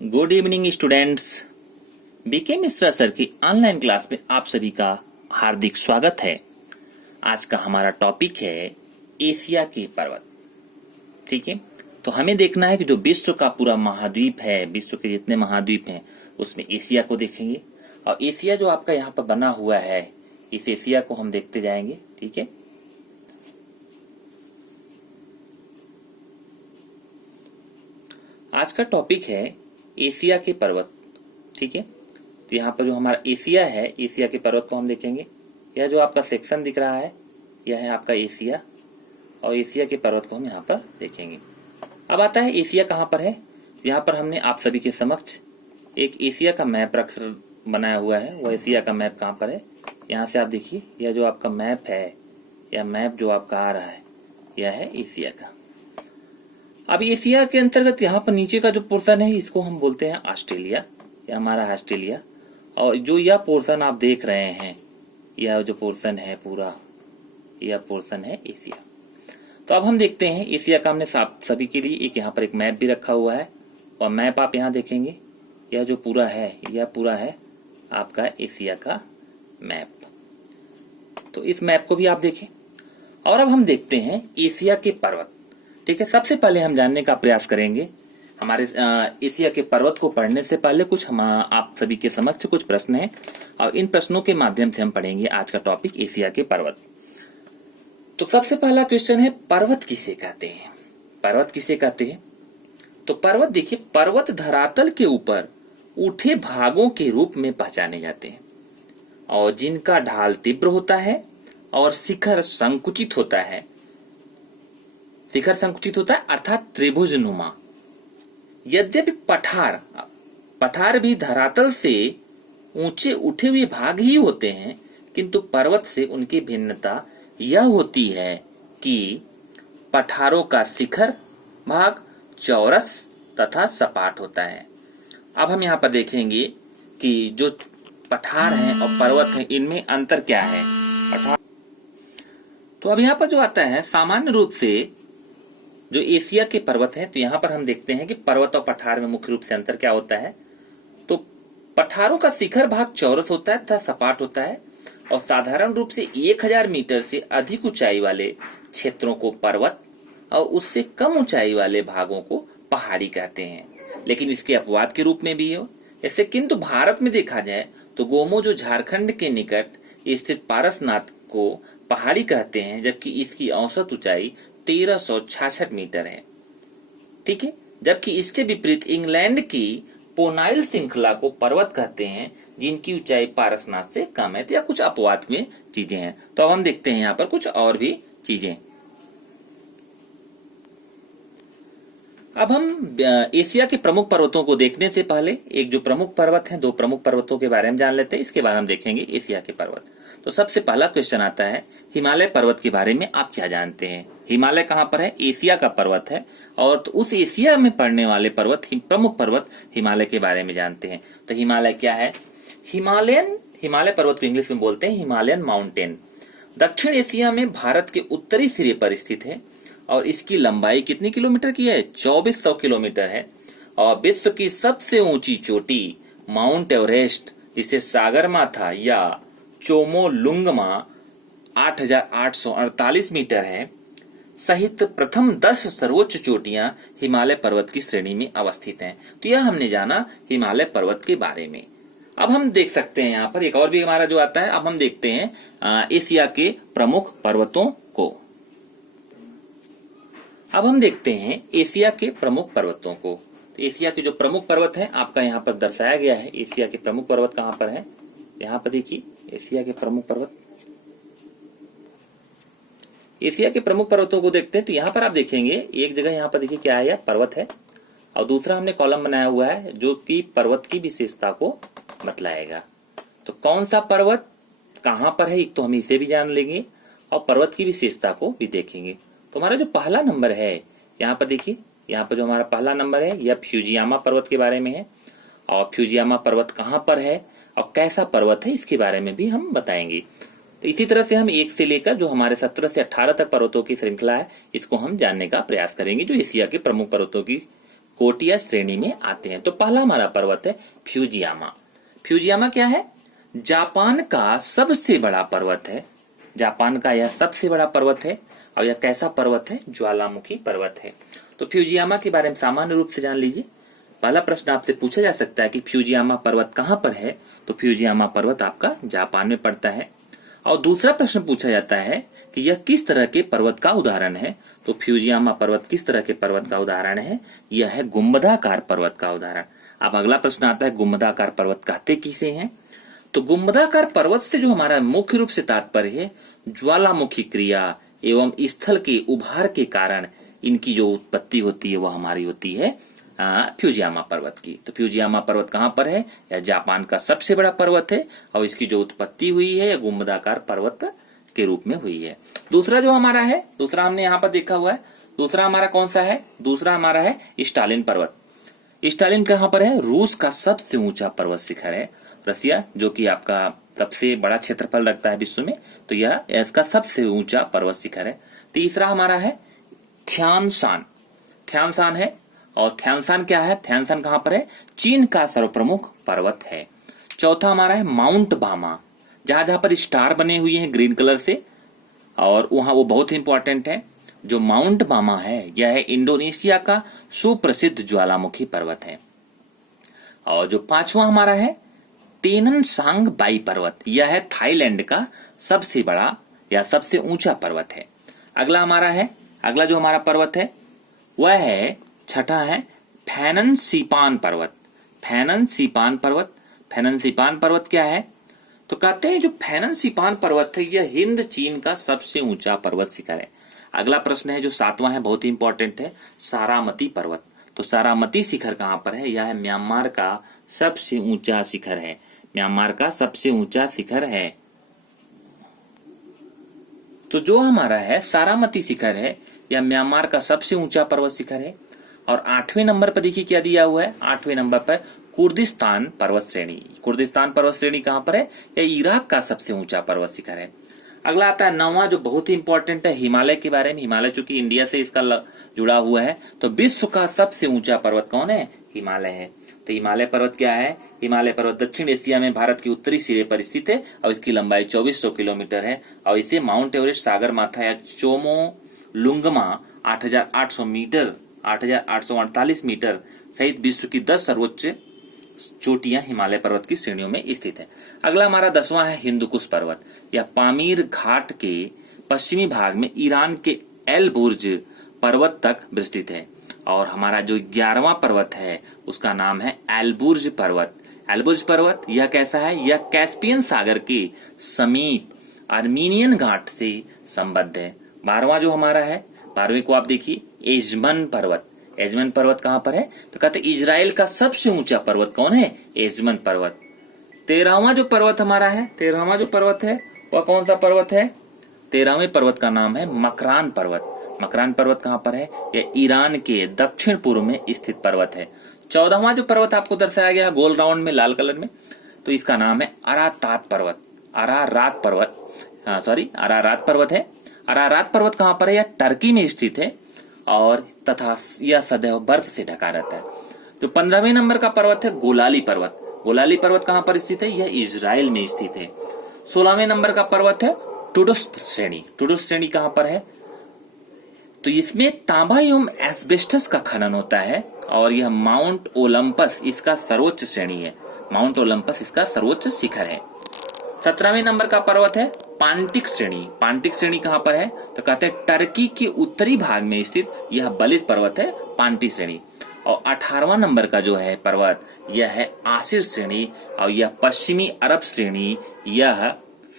Good evening students. B K Mishra sir की online class में आप सभी का हार्दिक स्वागत है। आज का हमारा टॉपिक है एशिया के पर्वत। ठीक है, तो हमें देखना है कि जो विश्व का पूरा महाद्वीप है, विश्व के जितने महाद्वीप हैं उसमें एशिया को देखेंगे। और एशिया जो आपका यहाँ पर बना हुआ है, इस एशिया को हम देखते जाएंगे। ठीक है, आज का टॉपिक है एशिया के पर्वत। ठीक है, तो यहाँ पर जो हमारा एशिया है, एशिया के पर्वत को हम देखेंगे। यह जो आपका सेक्शन दिख रहा है, यह है आपका एशिया, और एशिया के पर्वत को हम यहाँ पर देखेंगे। अब आता है एशिया कहाँ पर है। यहाँ पर हमने आप सभी के समक्ष एक एशिया का मैप बनाया हुआ है। वह एशिया का मैप कहाँ पर है, यहाँ से आप देखिए। यह जो आपका मैप है, यह मैप जो आपका आ रहा है, यह है एशिया का। अब एशिया के अंतर्गत यहाँ पर नीचे का जो पोर्शन है, इसको हम बोलते हैं ऑस्ट्रेलिया। यह हमारा ऑस्ट्रेलिया, और जो यह पोर्शन आप देख रहे हैं, यह जो पोर्शन है पूरा, यह पोर्शन है एशिया। तो अब हम देखते हैं एशिया का हमने सभी के लिए एक यहाँ पर एक मैप भी रखा हुआ है, और मैप आप यहाँ देखेंगे। यह जो पूरा है, यह पूरा है आपका एशिया का मैप। तो इस मैप को भी आप देखें। और अब हम देखते हैं एशिया के पर्वत। ठीक है, सबसे पहले हम जानने का प्रयास करेंगे। हमारे एशिया के पर्वत को पढ़ने से पहले कुछ हम आप सभी के समक्ष कुछ प्रश्न हैं, और इन प्रश्नों के माध्यम से हम पढ़ेंगे आज का टॉपिक एशिया के पर्वत। तो सबसे पहला क्वेश्चन है, पर्वत किसे कहते हैं? पर्वत किसे कहते हैं? तो पर्वत देखिए, पर्वत धरातल के ऊपर उठे भागों के रूप में पहचाने जाते हैं, और जिनका ढाल तीव्र होता है और शिखर संकुचित होता है। शिखर संकुचित होता है अर्थात त्रिभुज नुमा। यद्यपि पठार भी धरातल से ऊंचे उठे हुए भाग ही होते हैं, किंतु पर्वत से उनकी भिन्नता यह होती है कि पठारों का शिखर भाग चौरस तथा सपाट होता है। अब हम यहाँ पर देखेंगे कि जो पठार हैं और पर्वत हैं, इनमें अंतर क्या है। तो अब यहाँ पर जो आता है, सामान्य रूप से जो एशिया के पर्वत हैं, तो यहाँ पर हम देखते हैं कि पर्वत और पठार में मुख्य रूप से अंतर क्या होता है। तो पठारों का शिखर भाग चौरस होता है तथा सपाट होता है, और साधारण रूप से 1000 मीटर से अधिक ऊंचाई वाले क्षेत्रों को पर्वत और उससे कम ऊंचाई वाले भागों को पहाड़ी कहते हैं। लेकिन इसके अपवाद के रूप में भी हो ऐसे, किंतु भारत में देखा जाए तो गोमो जो झारखंड के निकट स्थित पारसनाथ को पहाड़ी कहते हैं, जबकि इसकी औसत ऊंचाई 1366 मीटर है। ठीक है, जबकि इसके विपरीत इंग्लैंड की पोनाइल श्रृंखला को पर्वत कहते हैं, जिनकी ऊंचाई पारसनाथ से कम है। तो या कुछ अपवाद में चीजें हैं। तो अब हम देखते हैं यहाँ पर कुछ और भी चीजें। अब हम एशिया के प्रमुख पर्वतों को देखने से पहले एक जो प्रमुख पर्वत हैं, दो प्रमुख पर्वतों के बारे में जान लेते हैं। इसके बाद हम देखेंगे एशिया के पर्वत। तो सबसे पहला क्वेश्चन आता है, हिमालय पर्वत के बारे में आप क्या जानते हैं? हिमालय कहाँ पर है? एशिया का पर्वत है, और तो उस एशिया में पड़ने वाले पर्वत, प्रमुख पर्वत हिमालय के बारे में जानते हैं। तो हिमालय क्या है? हिमालय पर्वत को इंग्लिश में बोलते हैं हिमालयन माउंटेन। दक्षिण एशिया में भारत के उत्तरी सिरे पर स्थित है, और इसकी लंबाई कितनी किलोमीटर की है? 2400 किलोमीटर है। और विश्व की सबसे ऊंची चोटी माउंट एवरेस्ट, जिसे सागरमाथा या चोमोलुंगमा 8848 मीटर है, सहित प्रथम 10 सर्वोच्च चोटियां हिमालय पर्वत की श्रेणी में अवस्थित हैं। तो यह हमने जाना हिमालय पर्वत के बारे में। अब हम देख सकते हैं यहाँ पर एक और भी हमारा जो आता है। अब हम देखते हैं एशिया के प्रमुख पर्वतों को। अब हम देखते हैं एशिया के प्रमुख पर्वतों को। तो एशिया के जो प्रमुख पर्वत हैं, आपका यहाँ पर दर्शाया गया है। एशिया के प्रमुख पर्वत कहाँ पर है? यहाँ पर देखिए, एशिया के प्रमुख पर्वत। एशिया के प्रमुख पर्वतों को देखते हैं, तो यहाँ पर आप देखेंगे एक जगह यहाँ पर देखिए क्या है, यह पर्वत है, और दूसरा हमने कॉलम बनाया हुआ है जो कि पर्वत की विशेषता को बतलाएगा। तो कौन सा पर्वत कहाँ पर है, एक तो हम इसे भी जान लेंगे और पर्वत की विशेषता को भी देखेंगे। तो हमारा जो पहला नंबर है, यहाँ पर देखिए, यहाँ पर जो हमारा पहला नंबर है, यह फ्यूजियामा पर्वत के बारे में है। और फ्यूजियामा पर्वत कहाँ पर है और कैसा पर्वत है, इसके बारे में भी हम बताएंगे। तो इसी तरह से हम 1 से लेकर जो हमारे 17 से 18 तक पर्वतों की श्रृंखला है, इसको हम जानने का प्रयास करेंगे, जो एशिया के प्रमुख पर्वतों की कोटि या श्रेणी में आते हैं। तो पहला हमारा पर्वत है फ्यूजियामा। फ्यूजियामा क्या है? जापान का सबसे बड़ा पर्वत है। जापान का यह सबसे बड़ा पर्वत है और यह कैसा पर्वत है? ज्वालामुखी पर्वत है। तो फ्यूजियामा के बारे में सामान्य रूप से जान लीजिए। पहला प्रश्न आपसे पूछा जा सकता है कि फ्यूजियामा पर्वत कहां पर है? तो फ्यूजियामा पर्वत आपका जापान में पड़ता है। और दूसरा प्रश्न पूछा जाता है कि यह किस तरह के पर्वत का उदाहरण है? तो फ्यूजियामा पर्वत किस तरह के पर्वत का उदाहरण है? यह है गुंबदाकार पर्वत का उदाहरण। अब अगला प्रश्न आता है गुंबदाकार पर्वत कहते किसे हैं? तो गुंबदाकार पर्वत से जो हमारा मुख्य रूप से तात्पर्य है ज्वालामुखी क्रिया एवं स्थल के उभार के कारण इनकी जो उत्पत्ति होती है वह हमारी होती है फ्यूजियामा पर्वत की। तो फ्यूजियामा पर्वत कहां पर है? यह जापान का सबसे बड़ा पर्वत है और इसकी जो उत्पत्ति हुई है यह गुंबदाकार पर्वत के रूप में हुई है। दूसरा जो हमारा है, दूसरा हमने यहाँ पर देखा हुआ है, दूसरा हमारा कौन सा है? दूसरा हमारा है स्टालिन पर्वत। स्टालिन कहां पर है? रूस का सबसे ऊंचा पर्वत शिखर है। रसिया जो कि आपका सबसे बड़ा क्षेत्रफल रखता है विश्व में, तो यह इसका सबसे ऊंचा पर्वत शिखर है। तीसरा हमारा है थ्यानशान। थ्यानशान है और थ्यानशान क्या है? थ्यानशान कहां पर है? चीन का सर्वप्रमुख पर्वत है। चौथा हमारा है माउंट बामा, जहां जहां पर स्टार बने हुए हैं ग्रीन कलर से, और वहां वो बहुत ही इंपॉर्टेंट है। जो माउंट बामा है यह है इंडोनेशिया का सुप्रसिद्ध ज्वालामुखी पर्वत है। और जो पांचवा हमारा है तेननसांग बाई पर्वत, यह है थाईलैंड का सबसे बड़ा या सबसे ऊंचा पर्वत है। अगला हमारा है, अगला जो हमारा पर्वत है वह है छठा है फैननसीपान पर्वत। फैननसीपान पर्वत, फैननसीपान पर्वत क्या है? तो कहते हैं जो फैननसीपान पर्वत है यह हिंद चीन का सबसे ऊंचा पर्वत शिखर है। अगला प्रश्न है जो सातवां है, बहुत ही इंपॉर्टेंट है, सारामती पर्वत। तो सारामती शिखर कहां पर है? यह है म्यांमार का सबसे ऊंचा शिखर है। म्यांमार का सबसे ऊंचा शिखर है। तो जो हमारा है सारामती शिखर है यह म्यांमार का सबसे ऊंचा पर्वत शिखर है। और 8वें नंबर पर देखिए क्या दिया हुआ है? 8वें नंबर पर कुर्दिस्तान पर्वत श्रेणी। कुर्दिस्तान पर्वत श्रेणी कहां पर है? यह इराक का सबसे ऊंचा पर्वत शिखर है। अगला आता है 9वां जो बहुत ही इंपॉर्टेंट है हिमालय के बारे में। हिमालय चूंकि इंडिया से इसका जुड़ा हुआ है, तो विश्व का सबसे ऊंचा पर्वत कौन है? हिमालय है। तो हिमालय पर्वत क्या है? हिमालय पर्वत दक्षिण एशिया में भारत के उत्तरी सिरे पर स्थित है और इसकी लंबाई 2400 किलोमीटर है। और इसे माउंट एवरेस्ट, सागर माथा या चोमोलुंगमा 8800 मीटर, 8848 मीटर सहित विश्व की 10 सर्वोच्च चोटियां हिमालय पर्वत की श्रेणियों में स्थित है। अगला हमारा 10वां है हिंदुकुश पर्वत। यह पामीर घाट के पश्चिमी भाग में ईरान के एल बुर्ज पर्वत तक विस्तृत है। और हमारा जो 11वां पर्वत है उसका नाम है एलबुर्ज पर्वत। एलबुर्ज पर्वत यह कैसा है? यह कैस्पियन सागर के समीप आर्मीनियन घाट से संबद्ध है। 12वां जो हमारा है, 12वें को आप देखिए एजमन पर्वत। एजमन पर्वत कहां पर है? तो कहते इजराइल का सबसे ऊंचा पर्वत कौन है? एजमन पर्वत। 13वां जो पर्वत हमारा है, 13वां जो पर्वत है वह कौन सा पर्वत है? 13वें पर्वत का नाम है मकरान पर्वत। मकरान पर्वत कहां पर है? यह ईरान के दक्षिण पूर्व में स्थित पर्वत है। 14वां जो पर्वत आपको दर्शाया गया गोल राउंड में लाल कलर में, तो इसका नाम है अरातात पर्वत। अरारात पर्वत, अरारात पर्वत है। अरारात पर्वत कहां पर है? यह टर्की में स्थित है और तथा यह सदैव बर्फ से ढका रहता है। जो 15वें नंबर का पर्वत है गोलाली पर्वत। गोलाली पर्वत कहां पर स्थित है? यह इजराइल में स्थित है। 16वें नंबर का पर्वत है टुडुस श्रेणी। टुडुस श्रेणी कहां पर है? तो इसमें तांबा एवं एस्बेस्टस का खनन होता है और यह माउंट ओलंपस इसका सर्वोच्च श्रेणी है। माउंट ओलंपस इसका सर्वोच्च शिखर है। 17वें नंबर का पर्वत है पांटिक श्रेणी। पांटिक श्रेणी कहां पर है? तो कहते हैं टर्की के उत्तरी भाग में स्थित यह बलित पर्वत है पांटी श्रेणी। और 18वां नंबर का जो है पर्वत यह है आसिर श्रेणी और यह पश्चिमी अरब श्रेणी। यह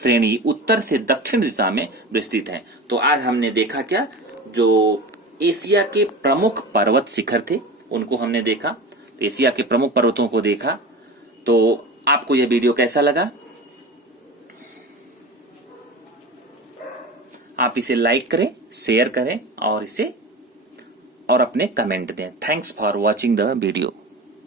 श्रेणी उत्तर से दक्षिण दिशा में विस्तृत है। तो आज हमने देखा क्या, जो एशिया के प्रमुख पर्वत शिखर थे उनको हमने देखा। तो एशिया के प्रमुख पर्वतों को देखा। तो आपको यह वीडियो कैसा लगा? आप इसे लाइक करें, शेयर करें और अपने कमेंट दें। Thanks for watching the video.